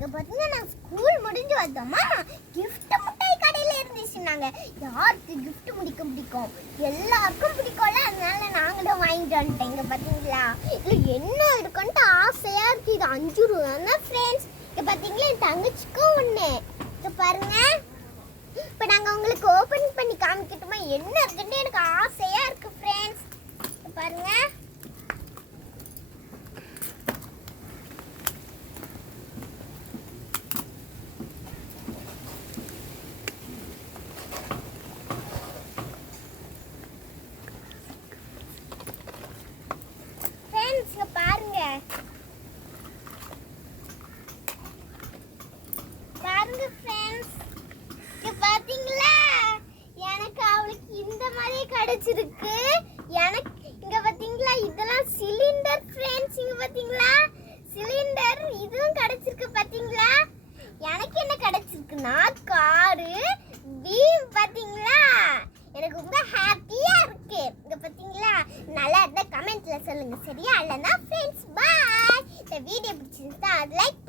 இங்க பார்த்தீங்கன்னா நான் ஸ்கூல் முடிஞ்சு வந்தோமா? gift மிட்டாய் கடையில் இருந்துச்சுன்னாங்க. யாருக்கு gift முடிக்க பிடிக்கும்? எல்லாருக்கும் பிடிக்கும்ல அதனால நாங்களும் வாங்கிட்டு வந்துட்டேன் இங்கே பார்த்தீங்களா இல்லை என்ன இருக்குன்ட்டு ஆசையாக இருக்குது இது அஞ்சு ரூபா தான் ஃப்ரெண்ட்ஸ் இங்க பார்த்தீங்களா என் தங்கச்சிக்கும் ஒன்று இப்போ பாருங்க. இப்போ நாங்கள் உங்களுக்கு ஓபன் பண்ணி காமிக்கட்டுமா? என்ன இருக்குன்னு எனக்கு ஆசையாக இருக்குது ஃப்ரெண்ட்ஸ் பாருங்கள் ஃப்ரெண்ட்ஸ் இங்க பாருங்க பாருங்க ஃப்ரெண்ட்ஸ் இங்க பாத்தீங்களா? எனக்கு அவளுக்கு இந்த மாதிரி கிடைச்சிருக்கு. எனக்கு இங்க பாத்தீங்களா? இதெல்லாம் சிலிண்டர் ஃப்ரெண்ட்ஸ் இங்க பாத்தீங்களா? சிலிண்டர் இதுவும் கிடைச்சிருக்கு பாத்தீங்களா? எனக்கு என்ன கிடைச்சிருக்குன்னா காரு பீம் பாத்தீங்களா? எனக்கு ரொம்ப ஹாப்பியா இருக்கு. இங்க பாத்தீங்களா? நல்லா இருந்தா கமெண்ட்ல சொல்லுங்க சரியா? இல்லைன்னா ஃப்ரெண்ட்ஸ் பாய் இந்த வீடியோ பிடிச்சிருந்தா லைக்